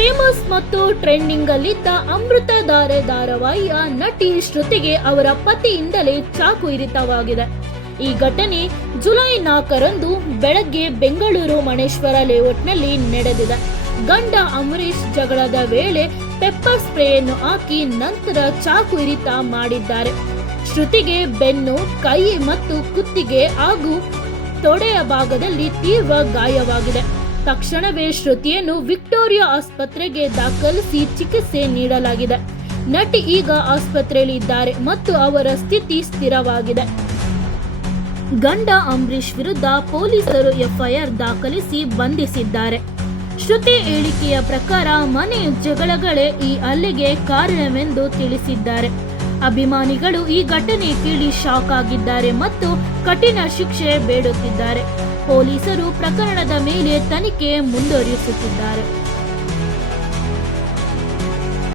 Famous ಮತ್ತು trending ಅಲ್ಲಿದ್ದ ಅಮೃತಧಾರೆ ಧಾರಾವಾಹಿಯ ನಟಿ ಶ್ರುತಿಗೆ ಅವರ ಪತಿಯಿಂದಲೇ ಚಾಕು ಇರಿತವಾಗಿದೆ. ಈ ಘಟನೆ ಜುಲೈ ನಾಲ್ಕರಂದು ಬೆಳಗ್ಗೆ ಬೆಂಗಳೂರು ಮಣೇಶ್ವರ ಲೇಔಟ್ನಲ್ಲಿ ನಡೆದಿದೆ. ಗಂಡ ಅಮರೀಶ್ ಜಗಳದ ವೇಳೆ ಪೆಪ್ಪರ್ ಸ್ಪ್ರೇಯನ್ನು ಹಾಕಿ ನಂತರ ಚಾಕು ಇರಿತ ಮಾಡಿದ್ದಾರೆ. ಶ್ರುತಿಗೆ ಬೆನ್ನು, ಕೈ ಮತ್ತು ಕುತ್ತಿಗೆ ಹಾಗೂ ತೊಡೆಯ ಭಾಗದಲ್ಲಿ ತೀವ್ರ ಗಾಯವಾಗಿದೆ. ತಕ್ಷಣವೇ ಶ್ರುತಿಯನ್ನು ವಿಕ್ಟೋರಿಯಾ ಆಸ್ಪತ್ರೆಗೆ ದಾಖಲಿಸಿ ಚಿಕಿತ್ಸೆ ನೀಡಲಾಗಿದೆ. ನಟಿ ಈಗ ಆಸ್ಪತ್ರೆಯಲ್ಲಿ ಇದ್ದಾರೆ ಮತ್ತು ಅವರ ಸ್ಥಿತಿ ಸ್ಥಿರವಾಗಿದೆ. ಗಂಡ ಅಂಬರೀಶ್ ವಿರುದ್ಧ ಪೊಲೀಸರು ಎಫ್ಐಆರ್ ದಾಖಲಿಸಿ ಬಂಧಿಸಿದ್ದಾರೆ. ಶ್ರುತಿ ಹೇಳಿಕೆಯ ಪ್ರಕಾರ ಮನೆ ಜಗಳಗಳೇ ಈ ಹಲ್ಲೆಗೆ ಕಾರಣವೆಂದು ತಿಳಿಸಿದ್ದಾರೆ. ಅಭಿಮಾನಿಗಳು ಈ ಘಟನೆ ಕೇಳಿ ಶಾಕ್ ಆಗಿದ್ದಾರೆ ಮತ್ತು ಕಠಿಣ ಶಿಕ್ಷೆ ಬೇಡುತ್ತಿದ್ದಾರೆ. ಪೊಲೀಸರು ಪ್ರಕರಣದ ಮೇಲೆ ತನಿಖೆ ಮುಂದುವರಿಸುತ್ತಿದ್ದಾರೆ